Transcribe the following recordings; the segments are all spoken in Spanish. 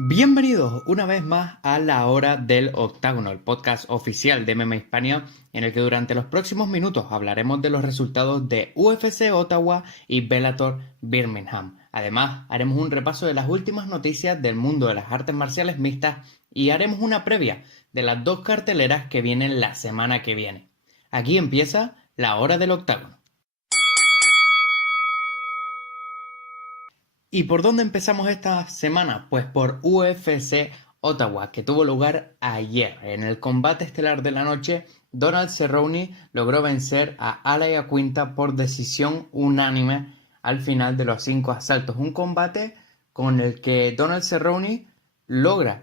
Bienvenidos una vez más a La Hora del Octágono, el podcast oficial de MMA Hispania, en el que durante los próximos minutos hablaremos de los resultados de UFC Ottawa y Bellator Birmingham. Además, haremos un repaso de las últimas noticias del mundo de las artes marciales mixtas y haremos una previa de las dos carteleras que vienen la semana que viene. Aquí empieza La Hora del Octágono. ¿Y por dónde empezamos esta semana? Pues por UFC Ottawa, que tuvo lugar ayer. En el combate estelar de la noche, Donald Cerrone logró vencer a Al Iaquinta por decisión unánime al final de los 5 asaltos. Un combate con el que Donald Cerrone logra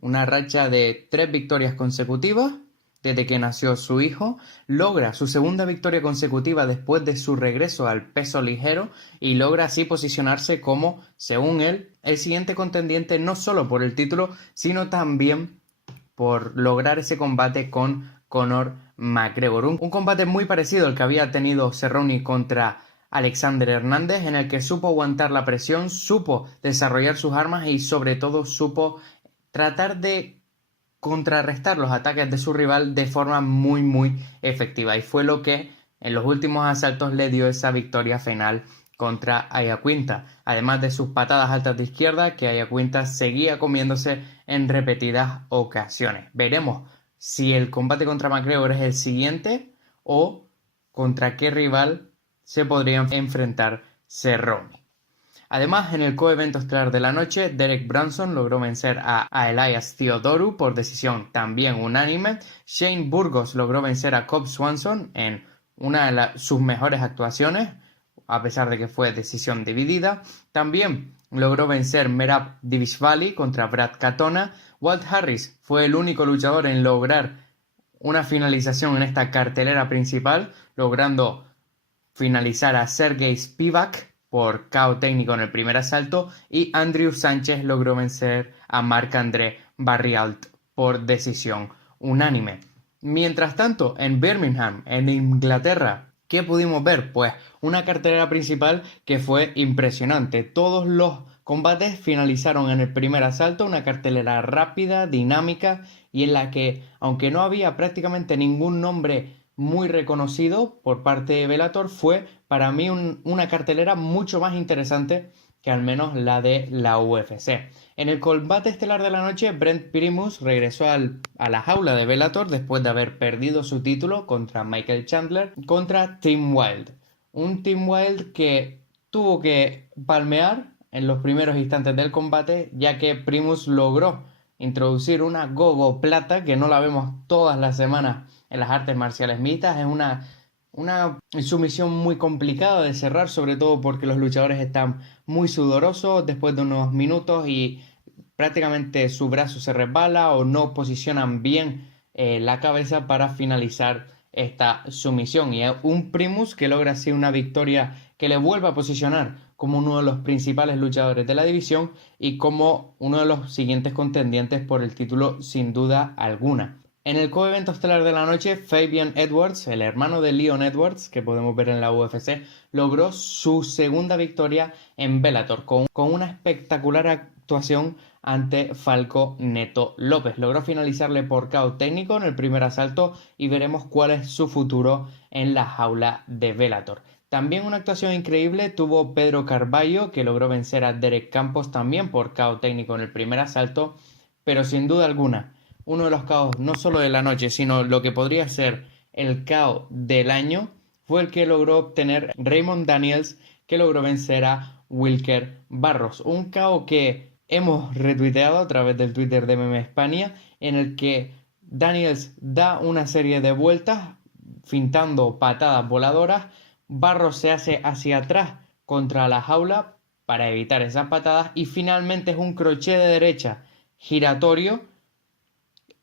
una racha de 3 victorias consecutivas desde que nació su hijo, logra su segunda victoria consecutiva después de su regreso al peso ligero y logra así posicionarse como, según él, el siguiente contendiente no solo por el título, sino también por lograr ese combate con Conor McGregor. Un combate muy parecido al que había tenido Cerrone contra Alexander Hernández, en el que supo aguantar la presión, supo desarrollar sus armas y sobre todo supo tratar de contrarrestar los ataques de su rival de forma muy efectiva, y fue lo que en los últimos asaltos le dio esa victoria final contra Iaquinta, además de sus patadas altas de izquierda que Iaquinta seguía comiéndose en repetidas ocasiones. Veremos si el combate contra McGregor es el siguiente o contra qué rival se podría enfrentar Cerrone. Además, en el coevento estelar de la noche, Derek Brunson logró vencer a Elias Theodorou por decisión también unánime. Shane Burgos logró vencer a Cobb Swanson en una de sus mejores actuaciones, a pesar de que fue decisión dividida. También logró vencer Merab Dvalishvili contra Brad Katona. Walt Harris fue el único luchador en lograr una finalización en esta cartelera principal, logrando finalizar a Sergey Spivak por KO técnico en el primer asalto, y Andrew Sánchez logró vencer a Marc-André Barriault por decisión unánime. Mientras tanto, en Birmingham, en Inglaterra, ¿qué pudimos ver? Pues una cartelera principal que fue impresionante. Todos los combates finalizaron en el primer asalto, una cartelera rápida, dinámica y en la que, aunque no había prácticamente ningún nombre muy reconocido por parte de Bellator, fue para mí una cartelera mucho más interesante que al menos la de la UFC. En el combate estelar de la noche, Brent Primus regresó a la jaula de Bellator después de haber perdido su título contra Michael Chandler, contra Tim Wilde. Un Tim Wilde que tuvo que palmear en los primeros instantes del combate, ya que Primus logró introducir una gogo plata que no la vemos todas las semanas en las artes marciales mixtas. Es una sumisión muy complicada de cerrar, sobre todo porque los luchadores están muy sudorosos después de unos minutos y prácticamente su brazo se resbala o no posicionan bien la cabeza para finalizar esta sumisión. Y es un Primus que logra así una victoria que le vuelve a posicionar como uno de los principales luchadores de la división y como uno de los siguientes contendientes por el título sin duda alguna. En el coevento estelar de la noche, Fabian Edwards, el hermano de Leon Edwards, que podemos ver en la UFC, logró su segunda victoria en Bellator con una espectacular actuación ante Falco Neto López. Logró finalizarle por KO técnico en el primer asalto y veremos cuál es su futuro en la jaula de Bellator. También una actuación increíble tuvo Pedro Carballo, que logró vencer a Derek Campos también por KO técnico en el primer asalto, pero sin duda alguna uno de los KOs no solo de la noche, sino lo que podría ser el KO del año, fue el que logró obtener Raymond Daniels, que logró vencer a Wilker Barros. Un KO que hemos retuiteado a través del Twitter de MMA España, en el que Daniels da una serie de vueltas, fintando patadas voladoras. Barros se hace hacia atrás contra la jaula para evitar esas patadas y finalmente es un crochet de derecha giratorio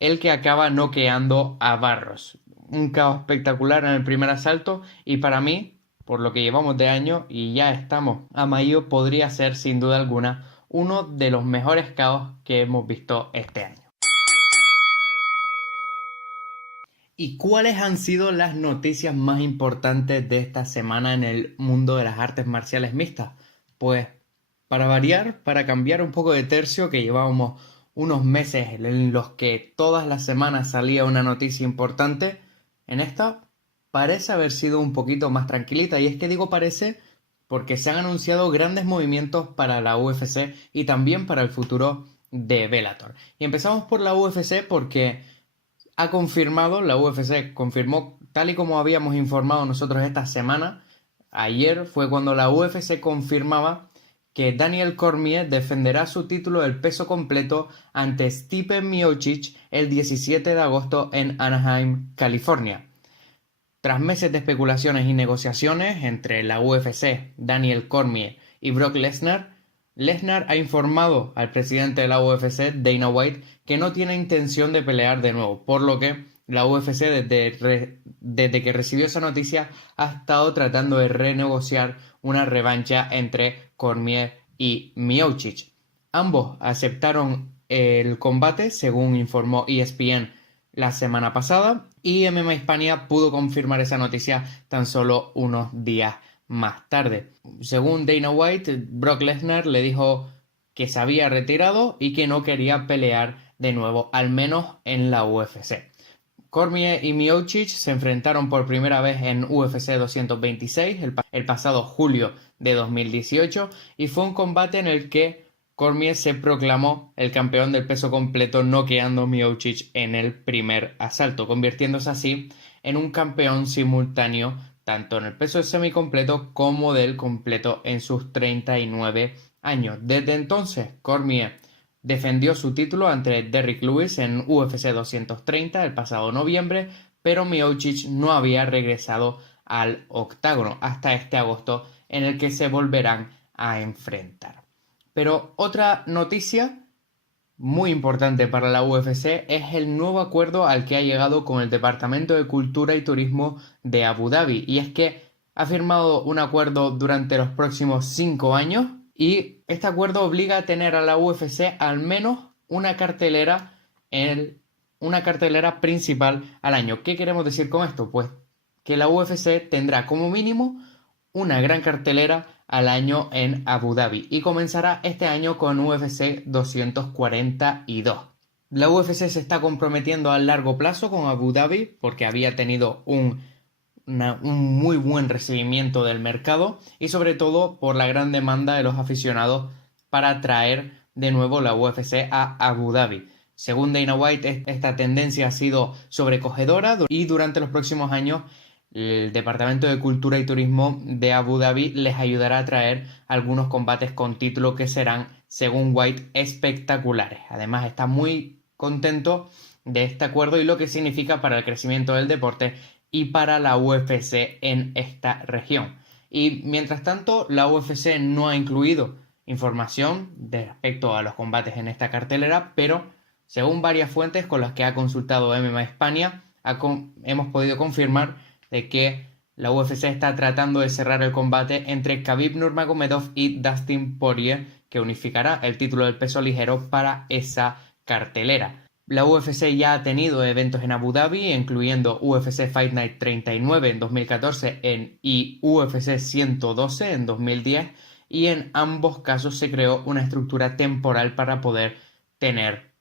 el que acaba noqueando a Barros. Un caos espectacular en el primer asalto y para mí, por lo que llevamos de año y ya estamos a mayo, podría ser sin duda alguna uno de los mejores caos que hemos visto este año. ¿Y cuáles han sido las noticias más importantes de esta semana en el mundo de las artes marciales mixtas? Pues para variar, para cambiar un poco de tercio, que llevábamos unos meses en los que todas las semanas salía una noticia importante, en esta parece haber sido un poquito más tranquilita. Y es que digo parece porque se han anunciado grandes movimientos para la UFC y también para el futuro de Bellator. Y empezamos por la UFC porque la UFC confirmó, tal y como habíamos informado nosotros esta semana, ayer fue cuando la UFC confirmaba que Daniel Cormier defenderá su título del peso completo ante Stipe Miocic el 17 de agosto en Anaheim, California. Tras meses de especulaciones y negociaciones entre la UFC, Daniel Cormier y Brock Lesnar, Lesnar ha informado al presidente de la UFC, Dana White, que no tiene intención de pelear de nuevo, por lo que la UFC desde que recibió esa noticia ha estado tratando de renegociar una revancha entre Cormier y Miocic. Ambos aceptaron el combate, según informó ESPN la semana pasada, y MMA Hispania pudo confirmar esa noticia tan solo unos días más tarde. Según Dana White, Brock Lesnar le dijo que se había retirado y que no quería pelear de nuevo, al menos en la UFC. Cormier y Miocic se enfrentaron por primera vez en UFC 226 el pasado julio de 2018 y fue un combate en el que Cormier se proclamó el campeón del peso completo, noqueando a Miocic en el primer asalto, convirtiéndose así en un campeón simultáneo tanto en el peso semicompleto como del completo en sus 39 años. Desde entonces, Cormier defendió su título ante Derrick Lewis en UFC 230 el pasado noviembre, pero Miocic no había regresado al octágono hasta este agosto, en el que se volverán a enfrentar. Pero otra noticia muy importante para la UFC es el nuevo acuerdo al que ha llegado con el Departamento de Cultura y Turismo de Abu Dhabi, y es que ha firmado un acuerdo durante los próximos 5 años y este acuerdo obliga a tener a la UFC al menos una cartelera principal al año. ¿Qué queremos decir con esto? Pues que la UFC tendrá como mínimo una gran cartelera al año en Abu Dhabi y comenzará este año con UFC 242. La UFC se está comprometiendo a largo plazo con Abu Dhabi porque había tenido un muy buen recibimiento del mercado y sobre todo por la gran demanda de los aficionados para traer de nuevo la UFC a Abu Dhabi. Según Dana White, esta tendencia ha sido sobrecogedora y durante los próximos años el Departamento de Cultura y Turismo de Abu Dhabi les ayudará a traer algunos combates con título que serán, según White, espectaculares. Además, está muy contento de este acuerdo y lo que significa para el crecimiento del deporte y para la UFC en esta región. Y mientras tanto, la UFC no ha incluido información respecto a los combates en esta cartelera, pero según varias fuentes con las que ha consultado MMA España, hemos podido confirmar de que la UFC está tratando de cerrar el combate entre Khabib Nurmagomedov y Dustin Poirier, que unificará el título del peso ligero para esa cartelera. La UFC ya ha tenido eventos en Abu Dhabi, incluyendo UFC Fight Night 39 en 2014 y UFC 112 en 2010, y en ambos casos se creó una estructura temporal para poder tener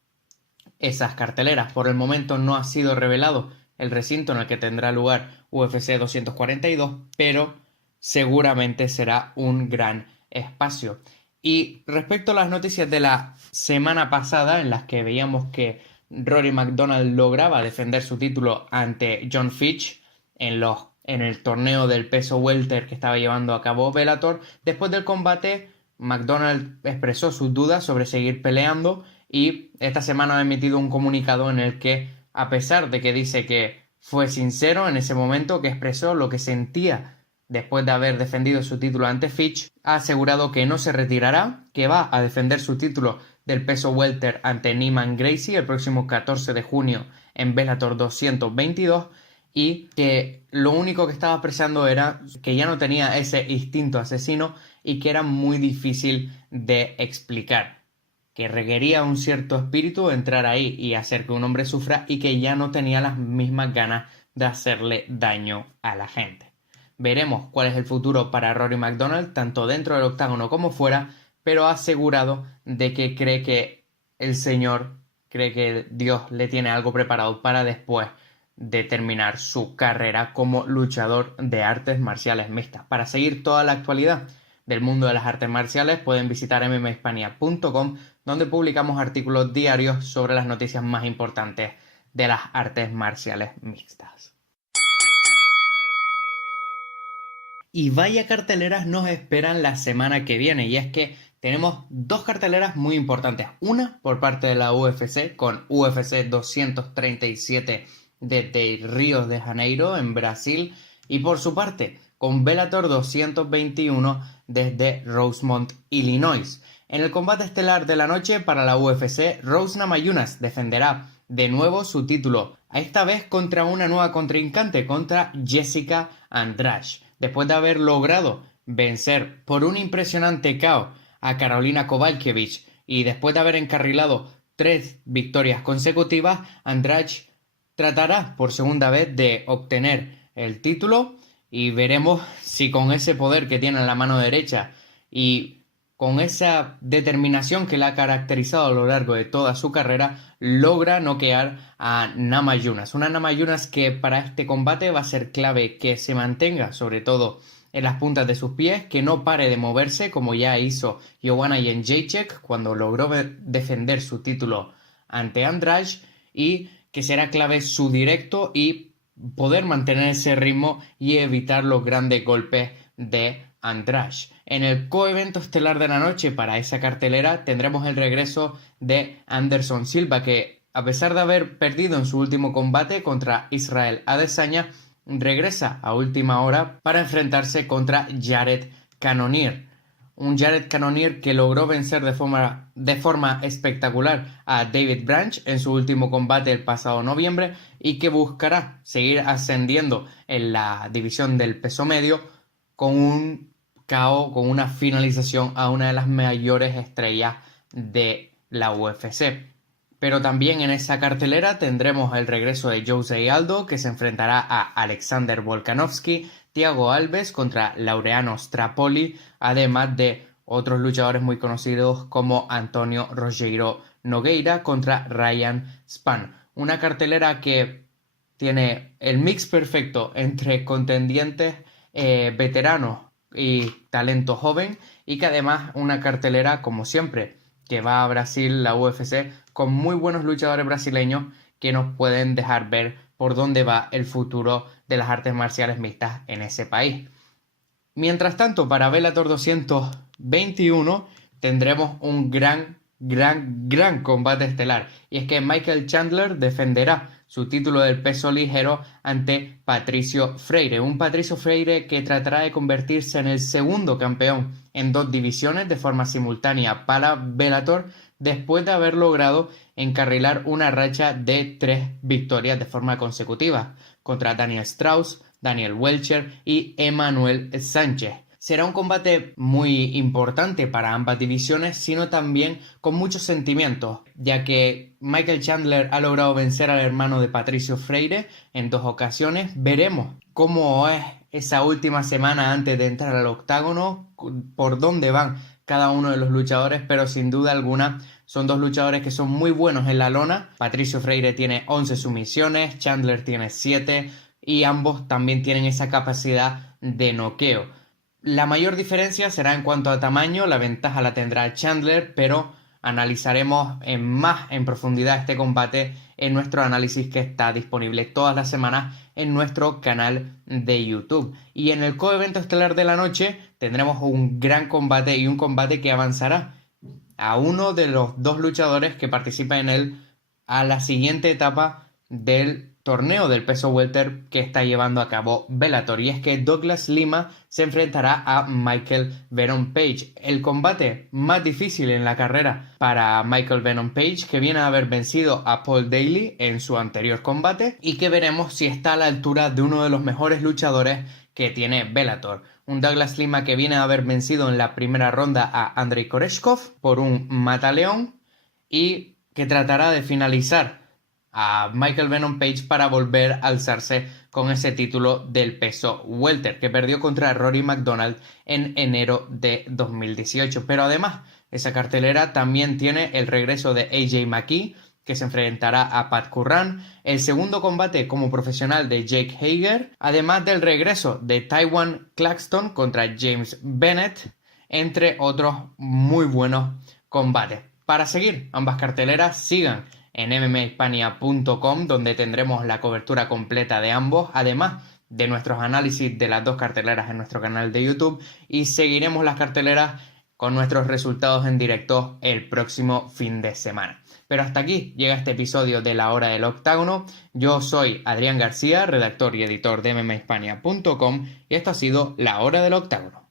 esas carteleras. Por el momento no ha sido revelado el recinto en el que tendrá lugar UFC 242, pero seguramente será un gran espacio. Y respecto a las noticias de la semana pasada, en las que veíamos que Rory MacDonald lograba defender su título ante John Fitch en el torneo del peso welter que estaba llevando a cabo Bellator, después del combate MacDonald expresó sus dudas sobre seguir peleando y esta semana ha emitido un comunicado en el que, a pesar de que dice que fue sincero en ese momento, que expresó lo que sentía después de haber defendido su título ante Fitch, ha asegurado que no se retirará, que va a defender su título del peso welter ante Neiman Gracie el próximo 14 de junio en Bellator 222 y que lo único que estaba expresando era que ya no tenía ese instinto asesino y que era muy difícil de explicar, que requería un cierto espíritu entrar ahí y hacer que un hombre sufra y que ya no tenía las mismas ganas de hacerle daño a la gente. Veremos cuál es el futuro para Rory MacDonald, tanto dentro del octágono como fuera, pero ha asegurado de que cree que el señor, cree que Dios le tiene algo preparado para después de terminar su carrera como luchador de artes marciales mixtas. Para seguir toda la actualidad del mundo de las artes marciales pueden visitar mmahispania.com, donde publicamos artículos diarios sobre las noticias más importantes de las artes marciales mixtas. Y vaya carteleras nos esperan la semana que viene, y es que tenemos dos carteleras muy importantes. Una por parte de la UFC con UFC 237 desde Río de Janeiro en Brasil, y por su parte con Bellator 221 desde Rosemont, Illinois. En el combate estelar de la noche para la UFC, Rose Namajunas defenderá de nuevo su título, esta vez contra una nueva contrincante, contra Jessica Andrade. Después de haber logrado vencer por un impresionante KO a Karolina Kowalkiewicz y después de haber encarrilado 3 victorias consecutivas, Andrade tratará por segunda vez de obtener el título, y veremos si con ese poder que tiene en la mano derecha y con esa determinación que la ha caracterizado a lo largo de toda su carrera, logra noquear a Namajunas. Una Namajunas que para este combate va a ser clave que se mantenga, sobre todo en las puntas de sus pies, que no pare de moverse como ya hizo Joanna Jędrzejczyk cuando logró defender su título ante Andrade, y que será clave su directo y poder mantener ese ritmo y evitar los grandes golpes de Andrade. En el coevento estelar de la noche para esa cartelera tendremos el regreso de Anderson Silva, que a pesar de haber perdido en su último combate contra Israel Adesanya, regresa a última hora para enfrentarse contra Jared Cannonier. Un Jared Cannonier que logró vencer de forma espectacular a David Branch en su último combate el pasado noviembre, y que buscará seguir ascendiendo en la división del peso medio con un KO, con una finalización a una de las mayores estrellas de la UFC. Pero también en esa cartelera tendremos el regreso de Jose Aldo, que se enfrentará a Alexander Volkanovski, Thiago Alves contra Laureano Strapoli, además de otros luchadores muy conocidos como Antonio Rogério Nogueira contra Ryan Spann. Una cartelera que tiene el mix perfecto entre contendientes veteranos y talento joven, y que además una cartelera, como siempre, que va a Brasil, la UFC, con muy buenos luchadores brasileños que nos pueden dejar ver por dónde va el futuro de las artes marciales mixtas en ese país. Mientras tanto, para Bellator 221 tendremos un gran combate estelar, y es que Michael Chandler defenderá su título del peso ligero ante Patricio Freire, un Patricio Freire que tratará de convertirse en el segundo campeón en 2 divisiones de forma simultánea para Bellator, después de haber logrado encarrilar una racha de 3 victorias de forma consecutiva contra Daniel Strauss, Daniel Welcher y Emanuel Sánchez. Será un combate muy importante para ambas divisiones, sino también con muchos sentimientos, ya que Michael Chandler ha logrado vencer al hermano de Patricio Freire en 2 ocasiones. Veremos cómo es esa última semana antes de entrar al octágono, por dónde van cada uno de los luchadores, pero sin duda alguna son 2 luchadores que son muy buenos en la lona. Patricio Freire tiene 11 sumisiones, Chandler tiene 7, y ambos también tienen esa capacidad de noqueo. La mayor diferencia será en cuanto a tamaño, la ventaja la tendrá Chandler, pero analizaremos más en profundidad este combate en nuestro análisis que está disponible todas las semanas en nuestro canal de YouTube. Y en el coevento estelar de la noche tendremos un gran combate, y un combate que avanzará a uno de los 2 luchadores que participan en él a la siguiente etapa del torneo del peso welter que está llevando a cabo Bellator, y es que Douglas Lima se enfrentará a Michael Venom Page, el combate más difícil en la carrera para Michael Venom Page, que viene a haber vencido a Paul Daly en su anterior combate, y que veremos si está a la altura de uno de los mejores luchadores que tiene Bellator. Un Douglas Lima que viene a haber vencido en la primera ronda a Andrei Koreshkov por un mataleón, y que tratará de finalizar a Michael Venom Page para volver a alzarse con ese título del peso welter que perdió contra Rory McDonald en enero de 2018. Pero además, esa cartelera también tiene el regreso de AJ McKee, que se enfrentará a Pat Curran, el segundo combate como profesional de Jake Hager, además del regreso de Taiwan Claxton contra James Bennett, entre otros muy buenos combates. Para seguir ambas carteleras, sigan en mmahispania.com, donde tendremos la cobertura completa de ambos, además de nuestros análisis de las dos carteleras en nuestro canal de YouTube, y seguiremos las carteleras con nuestros resultados en directo el próximo fin de semana. Pero hasta aquí llega este episodio de La Hora del Octágono. Yo soy Adrián García, redactor y editor de mmahispania.com, y esto ha sido La Hora del Octágono.